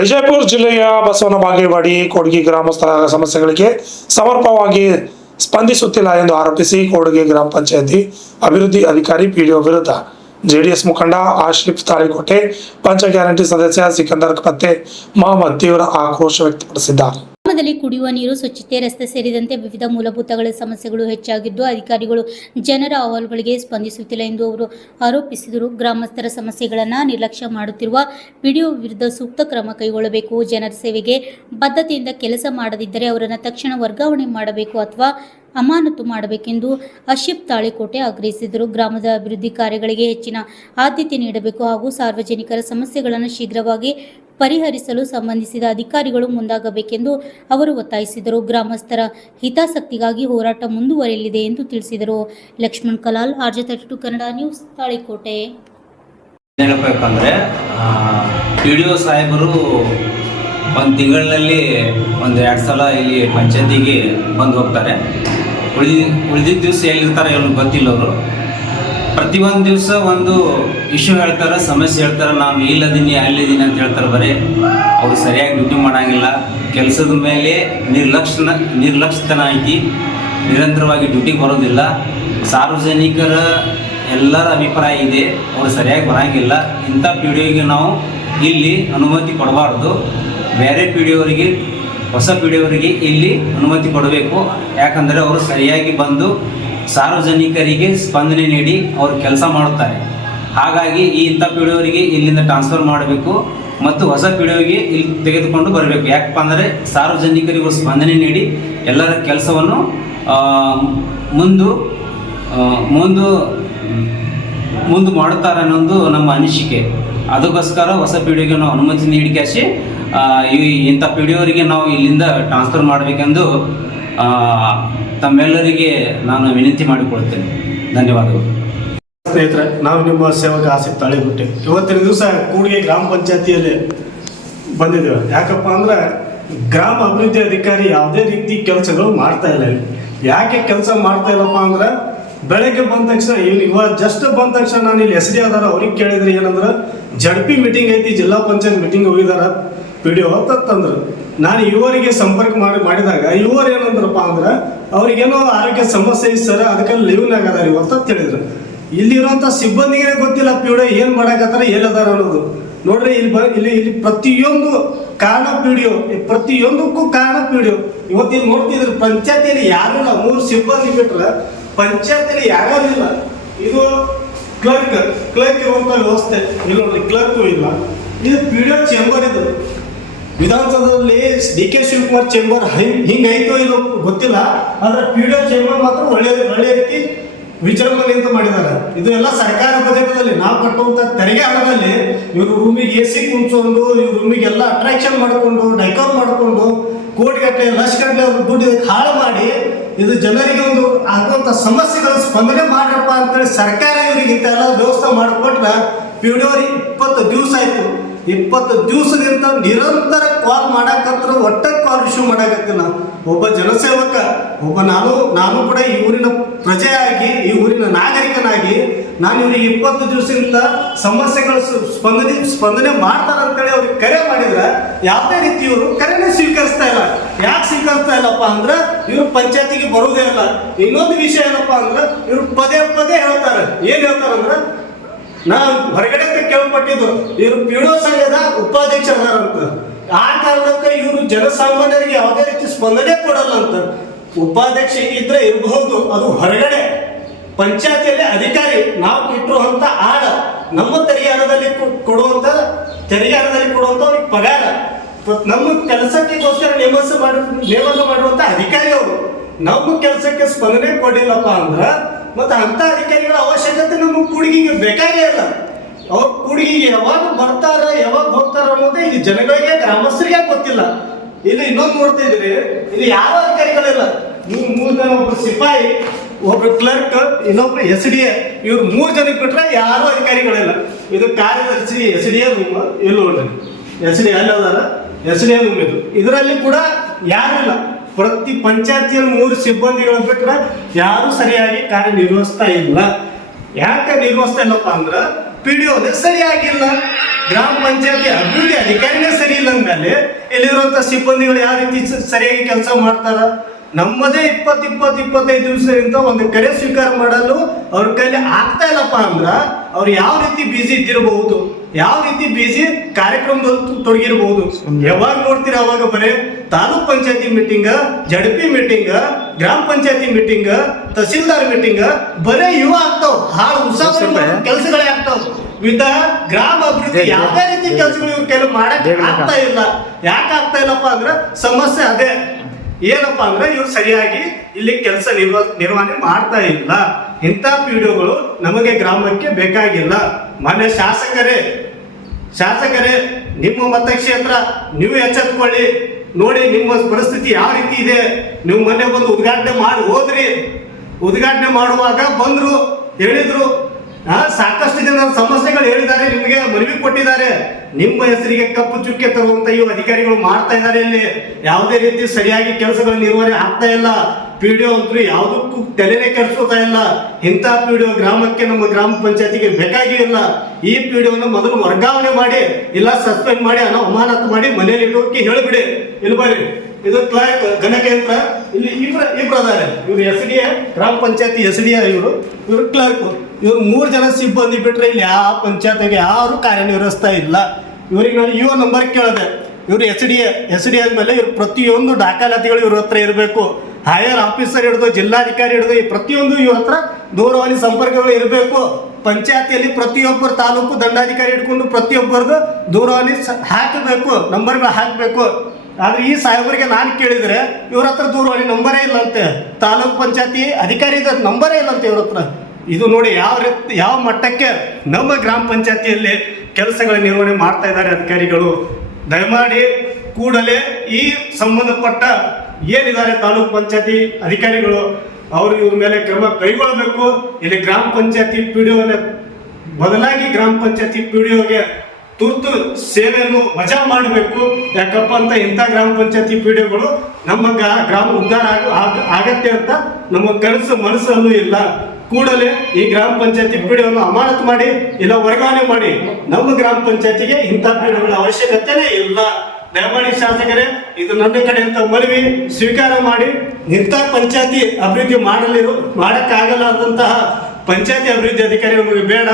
ವಿಜಯಪುರ ಜಿಲ್ಲೆಯ ಬಸವನ ಬಾಗೇವಾಡಿ ಕೊಡಗಿ ಗ್ರಾಮಸ್ಥರ ಸಮಸ್ಯೆಗಳಿಗೆ ಸಮರ್ಪಕವಾಗಿ ಸ್ಪಂದಿಸುತ್ತಿಲ್ಲ ಎಂದು ಆರೋಪಿಸಿ ಕೊಡಗಿ ಗ್ರಾಮ ಪಂಚಾಯತಿ ಅಭಿವೃದ್ಧಿ ಅಧಿಕಾರಿ ಪಿಡಿಒ ವಿರುದ್ಧ ಜೆಡಿಎಸ್ ಮುಖಂಡ ಆಶಿಫ್ ತಾಳಿಕೋಟೆ, ಪಂಚ ಗ್ಯಾರಂಟಿ ಸದಸ್ಯ ಸಿಕಂದರ್ ಕಪತ್ತೆ ಮಹಮ್ಮದ್ ತೀವ್ರ ಆಕ್ರೋಶ ವ್ಯಕ್ತಪಡಿಸಿದ್ದಾರೆ. ಗ್ರಾಮದಲ್ಲಿ ಕುಡಿಯುವ ನೀರು, ಸ್ವಚ್ಛತೆ, ರಸ್ತೆ ಸೇರಿದಂತೆ ವಿವಿಧ ಮೂಲಭೂತಗಳ ಸಮಸ್ಯೆಗಳು ಹೆಚ್ಚಾಗಿದ್ದು ಅಧಿಕಾರಿಗಳು ಜನರ ಅಹವಾಲುಗಳಿಗೆ ಸ್ಪಂದಿಸುತ್ತಿಲ್ಲ ಎಂದು ಅವರು ಆರೋಪಿಸಿದರು. ಗ್ರಾಮಸ್ಥರ ಸಮಸ್ಯೆಗಳನ್ನು ನಿರ್ಲಕ್ಷ್ಯ ಮಾಡುತ್ತಿರುವ ಪಿಡಿಒ ವಿರುದ್ಧ ಸೂಕ್ತ ಕ್ರಮ ಕೈಗೊಳ್ಳಬೇಕು. ಜನರ ಸೇವೆಗೆ ಬದ್ಧತೆಯಿಂದ ಕೆಲಸ ಮಾಡದಿದ್ದರೆ ಅವರನ್ನು ತಕ್ಷಣ ವರ್ಗಾವಣೆ ಮಾಡಬೇಕು ಅಥವಾ ಅಮಾನತು ಮಾಡಬೇಕೆಂದು ಆಶಿಫ್ ತಾಳಿಕೋಟೆ ಆಗ್ರಹಿಸಿದರು. ಗ್ರಾಮದ ಅಭಿವೃದ್ಧಿ ಕಾರ್ಯಗಳಿಗೆ ಹೆಚ್ಚಿನ ಆದ್ಯತೆ ನೀಡಬೇಕು ಹಾಗೂ ಸಾರ್ವಜನಿಕರ ಸಮಸ್ಯೆಗಳನ್ನು ಶೀಘ್ರವಾಗಿ ಪರಿಹರಿಸಲು ಸಂಬಂಧಿಸಿದ ಅಧಿಕಾರಿಗಳು ಮುಂದಾಗಬೇಕೆಂದು ಅವರು ಒತ್ತಾಯಿಸಿದರು. ಗ್ರಾಮಸ್ಥರ ಹಿತಾಸಕ್ತಿಗಾಗಿ ಹೋರಾಟ ಮುಂದುವರಿಯಲಿದೆ ಎಂದು ತಿಳಿಸಿದರು. Lakshman Kalal, RJ32 Kannada news, Talikote. ಏನಪ್ಪಂದರೆ ಪಿಡಿಒ ಸಾಹೇಬರು ಒಂದು ತಿಂಗಳಿನಲ್ಲಿ 1-2 ಸಲ ಇಲ್ಲಿ ಪಂಚಾಯತಿಗೆ ಬಂದು ಹೋಗ್ತಾರೆ. ಉಳಿದಿದ್ದ ದಿವಸ ಎಲ್ಲಿರ್ತಾರೆ ಏನು ಗೊತ್ತಿಲ್ಲ. ಅವರು ಪ್ರತಿಯೊಂದು ದಿವಸ ಒಂದು ಇಶ್ಯೂ ಹೇಳ್ತಾರೆ, ಸಮಸ್ಯೆ ಹೇಳ್ತಾರೆ, ನಾನು ಇಲ್ಲದೀನಿ ಅಲ್ಲಿದ್ದೀನಿ ಅಂತ ಹೇಳ್ತಾರೆ. ಬರೀ ಅವರು ಸರಿಯಾಗಿ ಡ್ಯೂಟಿ ಮಾಡೋಂಗಿಲ್ಲ. ಕೆಲಸದ ಮೇಲೆ ನಿರ್ಲಕ್ಷ್ಯತನ ಐತಿ. ನಿರಂತರವಾಗಿ ಡ್ಯೂಟಿಗೆ ಬರೋದಿಲ್ಲ. ಸಾರ್ವಜನಿಕರ ಎಲ್ಲರ ಅಭಿಪ್ರಾಯ ಇದೆ, ಅವರು ಸರಿಯಾಗಿ ಬರೋಂಗಿಲ್ಲ. ಇಂಥ ಪಿಡಿಒಗೆ ನಾವು ಇಲ್ಲಿ ಅನುಮತಿ ಕೊಡಬಾರ್ದು. ಬೇರೆ ಪಿಡಿಒವರಿಗೆ, ಹೊಸ ಪಿಡಿಒವರಿಗೆ ಇಲ್ಲಿ ಅನುಮತಿ ಕೊಡಬೇಕು. ಯಾಕಂದರೆ ಅವರು ಸರಿಯಾಗಿ ಬಂದು ಸಾರ್ವಜನಿಕರಿಗೆ ಸ್ಪಂದನೆ ನೀಡಿ ಅವರು ಕೆಲಸ ಮಾಡುತ್ತಾರೆ. ಹಾಗಾಗಿ ಇಂಥ ಪಿಡಿಒವರಿಗೆ ಇಲ್ಲಿಂದ ಟ್ರಾನ್ಸ್ಫರ್ ಮಾಡಬೇಕು ಮತ್ತು ಹೊಸ ಪಿಡಿಒಗೆ ಇಲ್ಲಿ ತೆಗೆದುಕೊಂಡು ಬರಬೇಕು. ಯಾಕಪ್ಪ ಅಂದರೆ ಸಾರ್ವಜನಿಕರಿಗೂ ಸ್ಪಂದನೆ ನೀಡಿ ಎಲ್ಲರ ಕೆಲಸವನ್ನು ಮುಂದೆ ಮಾಡುತ್ತಾರೆ ಅನ್ನೋದು ನಮ್ಮ ಅನಿಸಿಕೆ. ಅದಕ್ಕೋಸ್ಕರ ಹೊಸ ಪಿಡಿಒಗೆ ನಾವು ಅನುಮತಿ ನೀಡಿ ಕ್ಯಾಶಿ ಇಂಥ ಪಿಡಿಒವರಿಗೆ ನಾವು ಇಲ್ಲಿಂದ ಟ್ರಾನ್ಸ್ಫರ್ ಮಾಡಬೇಕೆಂದು ತಮ್ಮೆಲ್ಲರಿಗೆ ನಾನು ವಿನಂತಿ ಮಾಡಿಕೊಳ್ತೇನೆ. ಧನ್ಯವಾದಗಳು. ಸ್ನೇಹಿತರೆ, ನಾವು ನಿಮ್ಮ ಸೇವಕ ಆಶಿಫ್ ತಾಳಿಕೋಟೆ. ಇವತ್ತಿನ ದಿವಸ ಕೂಡಿಗೆ ಗ್ರಾಮ ಪಂಚಾಯತಿಯಲ್ಲಿ ಬಂದಿದ್ದೇವೆ. ಯಾಕಪ್ಪ ಅಂದ್ರೆ ಗ್ರಾಮ ಅಭಿವೃದ್ಧಿ ಅಧಿಕಾರಿ ಯಾವುದೇ ರೀತಿ ಕೆಲಸಗಳು ಮಾಡ್ತಾ ಇಲ್ಲ. ಯಾಕೆ ಕೆಲಸ ಮಾಡ್ತಾ ಇಲ್ಲಪ್ಪ ಅಂದ್ರೆ ಬೆಳಗ್ಗೆ ಬಂದ ತಕ್ಷಣ ಇವಾಗ ಜಸ್ಟ್ ಬಂದ ತಕ್ಷಣ ನಾನು ಇಲ್ಲಿ SD ಅದಾರ ಅವ್ರಿಗೆ ಕೇಳಿದ್ರೆ ಏನಂದ್ರೆ ZP ಮೀಟಿಂಗ್ ಐತಿ, ಜಿಲ್ಲಾ ಪಂಚಾಯತ್ ಮೀಟಿಂಗ್ ಹೋಗಿದಾರ ಪಿಡಿಒ ಅಂತಂದ್ರು. ನಾನು ಇವರಿಗೆ ಸಂಪರ್ಕ ಮಾಡಿದಾಗ ಇವರು ಏನಂದ್ರಪ್ಪ ಅಂದ್ರೆ ಅವ್ರಿಗೇನೋ ಆರೋಗ್ಯ ಸಮಸ್ಯೆ ಇತ್ತು ಸರ್, ಅದಕ್ಕೆ ಲೀವ್ನಾಗ ಅದಾರ ಇವತ್ತು ಅಂತ ಹೇಳಿದ್ರು. ಇಲ್ಲಿರುವಂಥ ಸಿಬ್ಬಂದಿಗೆ ಗೊತ್ತಿಲ್ಲ ಪಿಡಿಒ ಏನು ಮಾಡಕತ್ತಾರ, ಎಲ್ಲದಾರ ಅನ್ನೋದು. ನೋಡ್ರಿ, ಇಲ್ಲಿ ಪ್ರತಿಯೊಂದು ಕಾರಣ ಪಿಡಿಒ, ಪ್ರತಿಯೊಂದಕ್ಕೂ ಕಾರಣ ಪಿಡಿಒ. ಇವತ್ತಿನ ನೋಡ್ತಿದ್ರು ಪಂಚಾಯತಿಯಲ್ಲಿ ಯಾರು ಇಲ್ಲ. 3 ಸಿಬ್ಬಂದಿ ಬಿಟ್ರೆ ಪಂಚಾಯತಿಯಲ್ಲಿ ಯಾರೂ ಇಲ್ಲ. ಇದು ಕ್ಲರ್ಕ್ ಇರುವಂಥ ವ್ಯವಸ್ಥೆ ಇಲ್ಲಿ ನೋಡ್ರಿ, ಕ್ಲರ್ಕು ಇಲ್ಲ. ಇದು ಪಿಡಿಒ ಚೇಂಬರ್. ಇದು ವಿಧಾನಸೌಧದಲ್ಲಿ DK ಶಿವಕುಮಾರ್ ಚೇಂಬರ್ ಹಿಂಗೈತೋ ಇದು ಗೊತ್ತಿಲ್ಲ. ಆದರೆ ಪಿಡಿಒ ಚೇಂಬರ್ ಮಾತ್ರ ಒಳ್ಳೆ ರೀತಿ ವಿಜೃಂಭಣೆಯಿಂದ ಮಾಡಿದ್ದಾರೆ. ಇದು ಎಲ್ಲ ಸರ್ಕಾರ ಬಜೆಟ್ನಲ್ಲಿ ನಾವು ಕಟ್ಟುವಂಥ ತೆರಿಗೆ ಹಣದಲ್ಲಿ ಇವ್ರ ರೂಮಿಗೆ AC ಕುಂತ್ಕೊಂಡು, ಇವ್ರ ರೂಮಿಗೆಲ್ಲ ಅಟ್ರಾಕ್ಷನ್ ಮಾಡಿಕೊಂಡು, ಡೆಕೋರ್ ಮಾಡಿಕೊಂಡು, ಕೋಟಿಗಟ್ಟಲೆ ಲಕ್ಷಗಟ್ಟಲೆ ದುಡ್ಡು ಹಾಳು ಮಾಡಿ ಇದು ಜನರಿಗೆ ಒಂದು ಆಗುವಂಥ ಸಮಸ್ಯೆಗಳ ಸ್ಪಂದನೆ ಮಾಡ್ರಪ್ಪ ಅಂತೇಳಿ ಸರ್ಕಾರ ಇವರಿಗೆ ಇಂತೆಲ್ಲ ವ್ಯವಸ್ಥೆ ಮಾಡಿಕೊಟ್ರೆ ಪಿಡಿಒರಿಗೆ 20 ದಿವಸ ಆಯಿತು. 20 ದಿವಸದಿಂದ ನಿರಂತರ ಕಾಲ್ ಮಾಡಕತ್ರ, ಒಟ್ಟ ಕಾಲ್ ರಿಸೀವ್ ಮಾಡಕತ್ತೀನಿ. ಒಬ್ಬ ಜನಸೇವಕ, ನಾನು ಕೂಡ ಈ ಊರಿನ ಪ್ರಜೆಯಾಗಿ, ಈ ಊರಿನ ನಾಗರಿಕನಾಗಿ ನಾನು ಇವ್ರಿಗೆ 20 ದಿವಸದಿಂದ ಸಮಸ್ಯೆಗಳು ಸ್ಪಂದನೆ ಮಾಡ್ತಾರೆ ಅಂತೇಳಿ ಅವ್ರಿಗೆ ಕರೆ ಮಾಡಿದ್ರೆ ಯಾವುದೇ ರೀತಿ ಇವರು ಕರೆನೇ ಸ್ವೀಕರಿಸ್ತಾ ಇಲ್ಲ. ಯಾಕೆ ಸ್ವೀಕರಿಸ್ತಾ ಇಲ್ಲಪ್ಪ ಅಂದ್ರೆ ಇವರು ಪಂಚಾಯತಿಗೆ ಬರೋದೇ ಇಲ್ಲ. ಇನ್ನೊಂದು ವಿಷಯ ಏನಪ್ಪ ಅಂದ್ರೆ ಇವರು ಪದೇ ಹೇಳ್ತಾರೆ. ಏನು ಹೇಳ್ತಾರಂದ್ರೆ, ನಾವು ಹೊರಗಡೆ ಕೇಳ್ಪಟ್ಟಿದ್ದು ಇವರು ಪಿಡಿಒ ಸಂಘದ ಉಪಾಧ್ಯಕ್ಷರಾರಂತ. ಆ ಕಾರಣಕ್ಕೆ ಇವರು ಜನಸಾಮಾನ್ಯರಿಗೆ ಯಾವುದೇ ರೀತಿ ಸ್ಪಂದನೆ ಕೊಡಲ್ಲ ಅಂತ. ಉಪಾಧ್ಯಕ್ಷ ಇದ್ರೆ ಇರಬಹುದು, ಅದು ಹೊರಗಡೆ. ಪಂಚಾಯತಿಯಲ್ಲಿ ಅಧಿಕಾರಿ ನಾವು ಇಟ್ಟಿರುವಂಥ ಆಡ ನಮ್ಮ ತೆರಿಗೆ ಹಣದಲ್ಲಿ ಕೊಡುವಂಥ ಅವ್ರಿಗೆ ಪಗಾರ, ನಮ್ಮ ಕೆಲಸಕ್ಕೋಸ್ಕರ ನೇಮಕ ಮಾಡುವಂಥ ಅಧಿಕಾರಿ ಅವರು. ನಮ್ಮ ಕೆಲಸಕ್ಕೆ ಸ್ಪಂದನೆ ಕೊಡಿಲ್ಲಪ್ಪ ಅಂದ್ರೆ ಮತ್ತು ಅಂಥ ಅಧಿಕಾರಿಗಳ ಅವಶ್ಯಕತೆ ನಮ್ಮ ಕೂಡಿಗೆಗೆ ಬೇಕಾಗೇ ಇಲ್ಲ. ಅವ್ರ ಕೂಡಿಗೆಗೆ ಯಾವಾಗ ಬರ್ತಾರ, ಯಾವಾಗ ಹೋಗ್ತಾರ ಅನ್ನೋದೇ ಇಲ್ಲಿ ಜನಗಳಿಗೆ, ಗ್ರಾಮಸ್ಥರಿಗೆ ಗೊತ್ತಿಲ್ಲ. ಇಲ್ಲಿ ಇನ್ನೊಂದು ನೋಡ್ತಿದ್ರಿ, ಇಲ್ಲಿ ಯಾವ ಅಧಿಕಾರಿಗಳಿಲ್ಲ. 3 ಜನ, ಒಬ್ರು ಸಿಪಾಯಿ, ಒಬ್ರು ಕ್ಲರ್ಕ್, ಇನ್ನೊಬ್ರು SDA. ಇವ್ರು 3 ಜನಕ್ಕೆ ಬಿಟ್ರೆ ಯಾರೂ ಅಧಿಕಾರಿಗಳಿಲ್ಲ. ಇದು ಕಾರ್ಯದರ್ಶಿ SDA ರೂಮ್. ಇಲ್ಲಿ ನೋಡ್ರಿ, SDA ಅಲ್ಲಿ ಅದಾರ, SDA ರೂಮ್ ಇದು. ಇದರಲ್ಲಿ ಕೂಡ ಯಾರು ಇಲ್ಲ. ಪ್ರತಿ ಪಂಚಾಯತಿಯಲ್ಲಿ 3 ಸಿಬ್ಬಂದಿಗಳು ಬಿಟ್ಟರೆ ಯಾರು ಸರಿಯಾಗಿ ಕಾರ್ಯನಿರ್ವಹಿಸ್ತಾ ಇಲ್ಲ. ಯಾಕೆ ನಿರ್ವಹಿಸ್ತಾ ಇಲ್ಲಪ್ಪ ಅಂದ್ರೆ ಪಿಡಿಒನೇ ಸರಿಯಾಗಿಲ್ಲ, ಗ್ರಾಮ ಪಂಚಾಯತಿ ಅಭಿವೃದ್ಧಿ ಅಧಿಕಾರಿನೇ ಸರಿ ಇಲ್ಲ ಅಂದ ಟೈಮ್ನಲ್ಲಿ ಇಲ್ಲಿರುವಂಥ ಸಿಬ್ಬಂದಿಗಳು ಯಾವ ರೀತಿ ಸರಿಯಾಗಿ ಕೆಲಸ ಮಾಡ್ತಾರ? ನಮ್ಮದೇ 25 ದಿವಸದಿಂದ ಒಂದು ಕರೆ ಸ್ವೀಕಾರ ಮಾಡಲು ಅವ್ರ ಕೈಲಿ ಆಗ್ತಾ ಇಲ್ಲಪ್ಪ ಅಂದ್ರ ಅವ್ರು ಯಾವ ರೀತಿ ಬಿಸಿ ಇದ್ದಿರಬಹುದು, ಯಾವ ರೀತಿ ಬಿಸಿ ಕಾರ್ಯಕ್ರಮದಲ್ಲಿ ತೊಡಗಿರಬಹುದು. ಯಾವಾಗ ನೋಡ್ತೀರ ಅವಾಗ ಬರೀ ತಾಲೂಕ್ ಪಂಚಾಯತಿ ಮೀಟಿಂಗ್, ಜಡ್ಪಿ ಮೀಟಿಂಗ್, ಗ್ರಾಮ ಪಂಚಾಯತಿ ಮೀಟಿಂಗ್, ತಹಸೀಲ್ದಾರ್ ಮೀಟಿಂಗ್, ಬರೀ ಇವ ಆಗ್ತಾವ. ಹಾಳು ಉತ್ಸಾಹ ಕೆಲಸಗಳೇ ಆಗ್ತಾವ. ವಿಧ ಗ್ರಾಮ ಅಭಿವೃದ್ಧಿ ಯಾವುದೇ ರೀತಿ ಕೆಲಸಗಳು ಇವ್ರ ಕೈಲಿ ಮಾಡಕ್ ಆಗ್ತಾ ಇಲ್ಲ. ಯಾಕೆ ಆಗ್ತಾ ಇಲ್ಲಪ್ಪ ಅಂದ್ರೆ ಸಮಸ್ಯೆ ಅದೇ. ಏನಪ್ಪಾ ಅಂದ್ರೆ ಇವ್ರು ಸರಿಯಾಗಿ ಇಲ್ಲಿ ಕೆಲಸ ನಿರ್ವಹಣೆ ಮಾಡ್ತಾ ಇಲ್ಲ. ಇಂಥ ಪಿಡಿಒಗಳು ನಮಗೆ ಗ್ರಾಮಕ್ಕೆ ಬೇಕಾಗಿಲ್ಲ. ಮಾನ್ಯ ಶಾಸಕರೇ ನಿಮ್ಮ ಮತಕ್ಷೇತ್ರ ನೀವು ಎಚ್ಚೆತ್ಕೊಳ್ಳಿ. ನೋಡಿ ನಿಮ್ಮ ಪರಿಸ್ಥಿತಿ ಯಾವ ರೀತಿ ಇದೆ. ನೀವು ಮೊನ್ನೆ ಬಂದು ಉದ್ಘಾಟನೆ ಮಾಡಿ ಹೋದ್ರಿ. ಉದ್ಘಾಟನೆ ಮಾಡುವಾಗ ಬಂದ್ರು, ಹೇಳಿದ್ರು, ಸಾಕಷ್ಟು ಜನ ಸಮಸ್ಯೆಗಳು ಹೇಳಿದ್ದಾರೆ, ನಿಮಗೆ ಮನವಿ ಕೊಟ್ಟಿದ್ದಾರೆ. ನಿಮ್ಮ ಹೆಸರಿಗೆ ಕಪ್ಪು ಚುಕ್ಕೆ ತರುವಂತ ಇವು ಅಧಿಕಾರಿಗಳು ಮಾಡ್ತಾ ಇದ್ದಾರೆ. ಇಲ್ಲಿ ಯಾವುದೇ ರೀತಿ ಸರಿಯಾಗಿ ಕೆಲಸಗಳ ನಿರ್ವಹಣೆ ಆಗ್ತಾ ಇಲ್ಲ. ಪಿಡಿಒ ಅಂತೂ ಯಾವುದಕ್ಕೂ ತಲೆನೇ ಕೆಡಿಸ್ಕೋತಾ ಇಲ್ಲ. ಇಂಥ ಪಿಡಿಒ ಗ್ರಾಮಕ್ಕೆ, ನಮ್ಮ ಗ್ರಾಮ ಪಂಚಾಯತಿಗೆ ಬೇಕಾಗಿ ಇಲ್ಲ. ಈ ಪಿಡಿಒನ ಮೊದಲು ವರ್ಗಾವಣೆ ಮಾಡಿ, ಇಲ್ಲ ಸಸ್ಪೆಂಡ್ ಮಾಡಿ, ಅಮಾನತು ಮಾಡಿ ಮನೆಯಲ್ಲಿ ಇಡೋಕೆ ಹೇಳಿಬಿಡಿ. ಇಲ್ಲಿ ಬರ್ರಿ, ಇದು ಕ್ಲರ್ಕ್ ಗಣಕಯಂತ್ರ. ಇಲ್ಲಿ ಇಬ್ರು ಅದಾರೆ. ಇವ್ರು SDA, ಗ್ರಾಮ ಪಂಚಾಯತಿ SDA, ಇವರು ಕ್ಲರ್ಕ್. ಇವ್ರು 3 ಜನ ಸಿಬ್ಬಂದಿ ಬಿಟ್ರೆ ಇಲ್ಲಿ ಯಾವ ಪಂಚಾಯತ್ಗೆ ಯಾರು ಕಾರ್ಯನಿರ್ವಹಿಸ್ತಾ ಇಲ್ಲ. ಇವ್ರಿಗೆ ನಾನು ಇವ ನಂಬರ್ ಕೇಳಿದೆ. ಇವರು SDA ಆದ್ಮೇಲೆ ಇವ್ರು ಪ್ರತಿಯೊಂದು ದಾಖಲಾತಿಗಳು ಇವ್ರ ಹತ್ರ ಇರಬೇಕು. ಹೈಯರ್ ಆಫೀಸರ್ ಹಿಡಿದು ಜಿಲ್ಲಾಧಿಕಾರಿ ಹಿಡಿದು ಪ್ರತಿಯೊಂದು ಇವ್ರ ಹತ್ರ ದೂರವಾಣಿ ಸಂಪರ್ಕಗಳು ಇರಬೇಕು. ಪಂಚಾಯತಿಯಲ್ಲಿ ಪ್ರತಿಯೊಬ್ಬರು ತಾಲೂಕು ದಂಡಾಧಿಕಾರಿ ಹಿಡ್ಕೊಂಡು ಪ್ರತಿಯೊಬ್ಬರದು ದೂರವಾಣಿ ಹಾಕಬೇಕು, ನಂಬರ್ಗಳು ಹಾಕಬೇಕು. ಆದ್ರೆ ಈ ಸಾಹೇಬರಿಗೆ ನಾನು ಕೇಳಿದ್ರೆ ಇವ್ರ ಹತ್ರ ದೂರವಾಣಿ ನಂಬರೇ ಇಲ್ಲಂತೆ. ತಾಲೂಕ್ ಪಂಚಾಯತಿ ಅಧಿಕಾರಿ ನಂಬರೇ ಇಲ್ಲಂತೆ ಇವ್ರ ಹತ್ರ. ಇದು ನೋಡಿ ಯಾವ ಮಟ್ಟಕ್ಕೆ ನಮ್ಮ ಗ್ರಾಮ ಪಂಚಾಯತಿಯಲ್ಲಿ ಕೆಲಸಗಳ ನಿರ್ವಹಣೆ ಮಾಡ್ತಾ ಇದ್ದಾರೆ ಅಧಿಕಾರಿಗಳು. ದಯಮಾಡಿ ಕೂಡಲೇ ಈ ಸಂಬಂಧಪಟ್ಟ ಏನಿದ್ದಾರೆ ತಾಲೂಕ್ ಪಂಚಾಯತಿ ಅಧಿಕಾರಿಗಳು, ಅವರು ಇವ್ರ ಮೇಲೆ ಕ್ರಮ ಕೈಗೊಳ್ಳಬೇಕು. ಇಲ್ಲಿ ಗ್ರಾಮ ಪಂಚಾಯತಿ ಪಿಡಿಒನ ಬದಲಾಗಿ ಗ್ರಾಮ ಪಂಚಾಯತಿ ಪಿಡಿಒಗೆ ತುರ್ತು ಸೇವೆಯನ್ನು ವಜಾ ಮಾಡಬೇಕು. ಯಾಕಪ್ಪ ಅಂತ ಇಂಥ ಗ್ರಾಮ ಪಂಚಾಯತಿ ಪಿಡಿಒಗಳು ನಮ್ಮ ಗ್ರಾಮ ಉದ್ಧಾರ ಆಗತ್ತೆ ಅಂತ ನಮ್ಮ ಮನಸ್ಸಲ್ಲೂ ಇಲ್ಲ. ಕೂಡಲೇ ಈ ಗ್ರಾಮ ಪಂಚಾಯತಿ ಪಿಡಿಒನ್ನು ಅಮಾನತು ಮಾಡಿ, ಇಲ್ಲ ವರ್ಗಾವಣೆ ಮಾಡಿ. ನಮ್ಮ ಗ್ರಾಮ ಪಂಚಾಯತಿಗೆ ಇಂಥ ಪಿಡಿಒಗಳ ಅವಶ್ಯಕತೆನೇ ಇಲ್ಲ. ದಯಮಾಡಿ ಶಾಸಕರೇ, ಇದು ನನ್ನ ಕಡೆ ಅಂತ ಮನವಿ ಸ್ವೀಕಾರ ಮಾಡಿ. ಇಂಥ ಪಂಚಾಯತಿ ಅಭಿವೃದ್ಧಿ ಮಾಡಕ್ಕಾಗಲಾದಂತಹ ಪಂಚಾಯತಿ ಅಭಿವೃದ್ಧಿ ಅಧಿಕಾರಿ ನಮಗೆ ಬೇಡ.